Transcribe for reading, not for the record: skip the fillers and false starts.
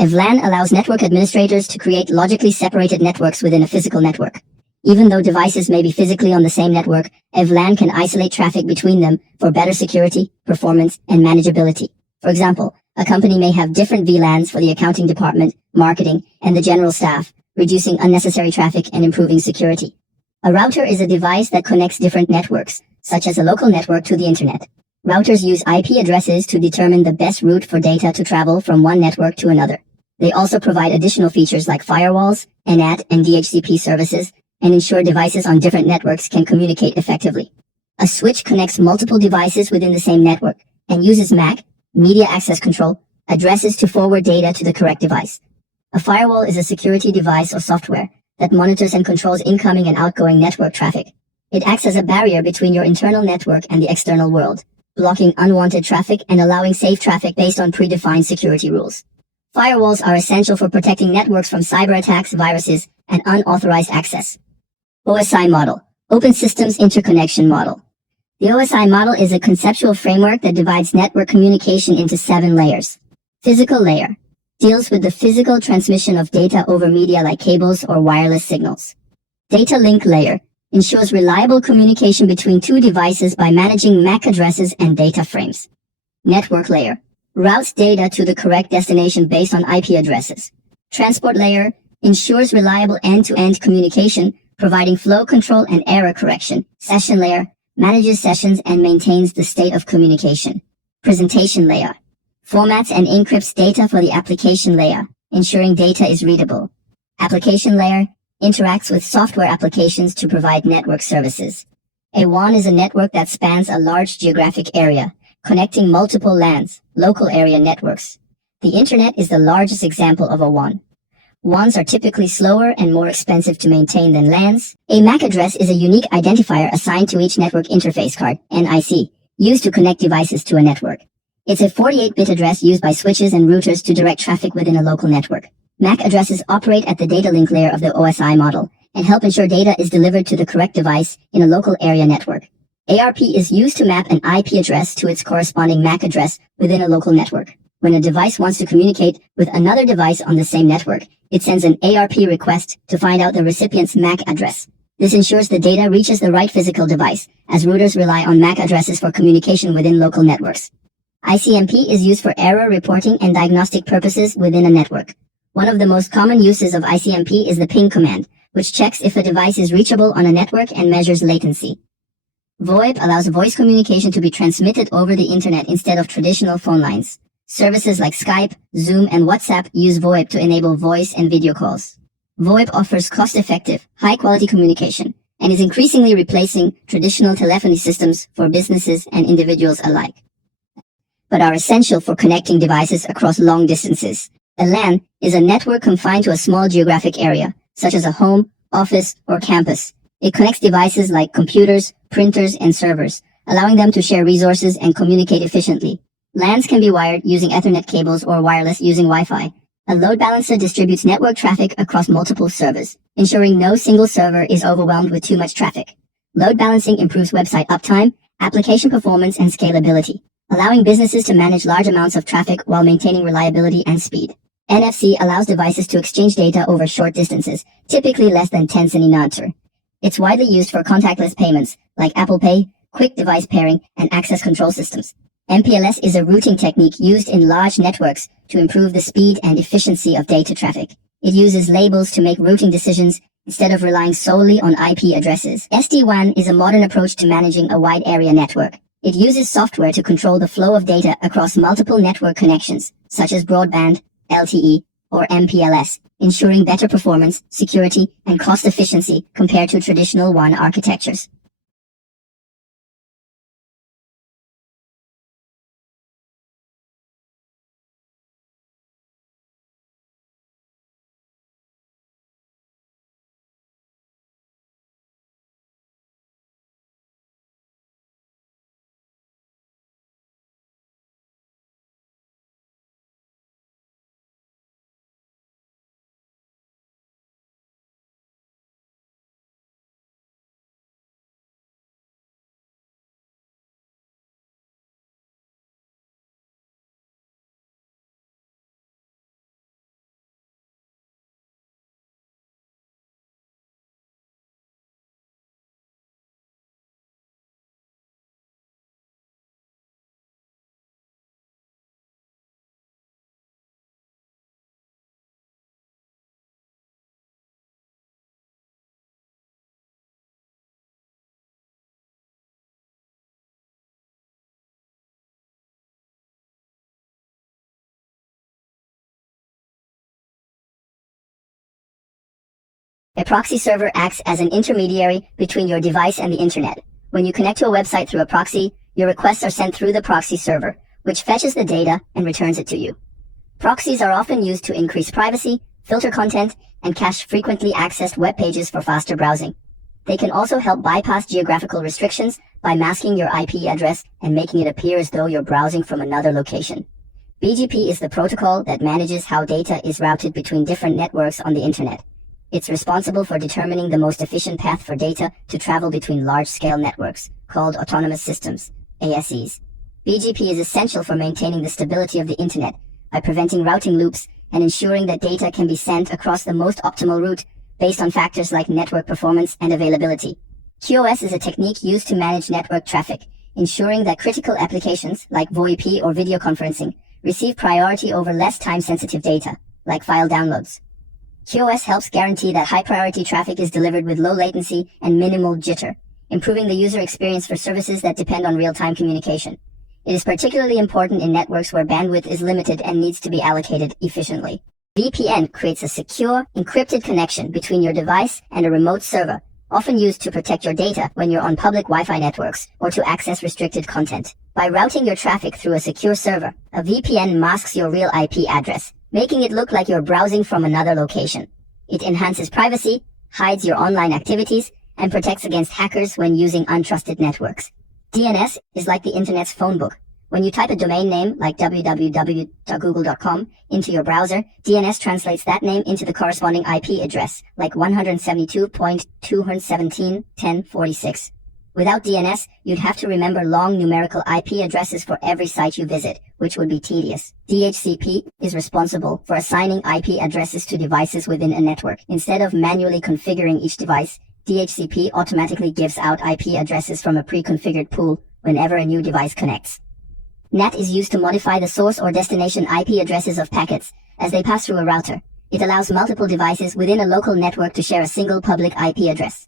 A VLAN allows network administrators to create logically separated networks within a physical network. Even though devices may be physically on the same network, a VLAN can isolate traffic between them for better security, performance, and manageability. For example, a company may have different VLANs for the accounting department, marketing, and the general staff, reducing unnecessary traffic and improving security. A router is a device that connects different networks, such as a local network to the internet. Routers use IP addresses to determine the best route for data to travel from one network to another. They also provide additional features like firewalls, NAT, and DHCP services, and ensure devices on different networks can communicate effectively. A switch connects multiple devices within the same network and uses MAC, media access control, addresses to forward data to the correct device. A firewall is a security device or software that monitors and controls incoming and outgoing network traffic. It acts as a barrier between your internal network and the external world, blocking unwanted traffic and allowing safe traffic based on predefined security rules. Firewalls are essential for protecting networks from cyber attacks, viruses, and unauthorized access. OSI model, Open Systems Interconnection Model. The OSI model is a conceptual framework that divides network communication into 7 layers. Physical layer deals with the physical transmission of data over media like cables or wireless signals. Data link layer ensures reliable communication between 2 devices by managing MAC addresses and data frames. Network layer routes data to the correct destination based on IP addresses. Transport layer ensures reliable end-to-end communication, providing flow control and error correction. Session layer manages sessions and maintains the state of communication. Presentation layer formats and encrypts data for the application layer, ensuring data is readable. Application layer interacts with software applications to provide network services. A WAN is a network that spans a large geographic area, connecting multiple LANs, local area networks. The internet is the largest example of a WAN. WANs are typically slower and more expensive to maintain than LANs. A MAC address is a unique identifier assigned to each network interface card, NIC, used to connect devices to a network. It's a 48-bit address used by switches and routers to direct traffic within a local network. MAC addresses operate at the data link layer of the OSI model and help ensure data is delivered to the correct device in a local area network. ARP is used to map an IP address to its corresponding MAC address within a local network. When a device wants to communicate with another device on the same network, it sends an ARP request to find out the recipient's MAC address. This ensures the data reaches the right physical device, as routers rely on MAC addresses for communication within local networks. ICMP is used for error reporting and diagnostic purposes within a network. One of the most common uses of ICMP is the ping command, which checks if a device is reachable on a network and measures latency. VoIP allows voice communication to be transmitted over the internet instead of traditional phone lines. Services like Skype, Zoom, and WhatsApp use VoIP to enable voice and video calls. VoIP offers cost-effective, high-quality communication and is increasingly replacing traditional telephony systems for businesses and individuals alike, but are essential for connecting devices across long distances. A LAN is a network confined to a small geographic area, such as a home, office, or campus. It connects devices like computers, printers, and servers, allowing them to share resources and communicate efficiently. LANs can be wired using Ethernet cables or wireless using Wi-Fi. A load balancer distributes network traffic across multiple servers, ensuring no single server is overwhelmed with too much traffic. Load balancing improves website uptime, application performance, and scalability, allowing businesses to manage large amounts of traffic while maintaining reliability and speed. NFC allows devices to exchange data over short distances, typically less than 10 cm. It's widely used for contactless payments, like Apple Pay, quick device pairing, and access control systems. MPLS is a routing technique used in large networks to improve the speed and efficiency of data traffic. It uses labels to make routing decisions instead of relying solely on IP addresses. SD-WAN is a modern approach to managing a wide area network. It uses software to control the flow of data across multiple network connections, such as broadband, LTE, or MPLS, ensuring better performance, security, and cost efficiency compared to traditional WAN architectures. A proxy server acts as an intermediary between your device and the internet. When you connect to a website through a proxy, your requests are sent through the proxy server, which fetches the data and returns it to you. Proxies are often used to increase privacy, filter content, and cache frequently accessed web pages for faster browsing. They can also help bypass geographical restrictions by masking your IP address and making it appear as though you're browsing from another location. BGP is the protocol that manages how data is routed between different networks on the internet. It's responsible for determining the most efficient path for data to travel between large-scale networks, called autonomous systems, ASEs. BGP is essential for maintaining the stability of the internet by preventing routing loops and ensuring that data can be sent across the most optimal route based on factors like network performance and availability. QoS is a technique used to manage network traffic, ensuring that critical applications like VoIP or video conferencing receive priority over less time-sensitive data, like file downloads. QoS helps guarantee that high-priority traffic is delivered with low latency and minimal jitter, improving the user experience for services that depend on real-time communication. It is particularly important in networks where bandwidth is limited and needs to be allocated efficiently. VPN creates a secure, encrypted connection between your device and a remote server, often used to protect your data when you're on public Wi-Fi networks or to access restricted content. By routing your traffic through a secure server, a VPN masks your real IP address, making it look like you're browsing from another location. It enhances privacy, hides your online activities, and protects against hackers when using untrusted networks. DNS is like the internet's phone book. When you type a domain name like www.google.com into your browser, DNS translates that name into the corresponding IP address, like 172.217.1046. Without DNS, you'd have to remember long numerical IP addresses for every site you visit, which would be tedious. DHCP is responsible for assigning IP addresses to devices within a network. Instead of manually configuring each device, DHCP automatically gives out IP addresses from a pre-configured pool whenever a new device connects. NAT is used to modify the source or destination IP addresses of packets as they pass through a router. It allows multiple devices within a local network to share a single public IP address.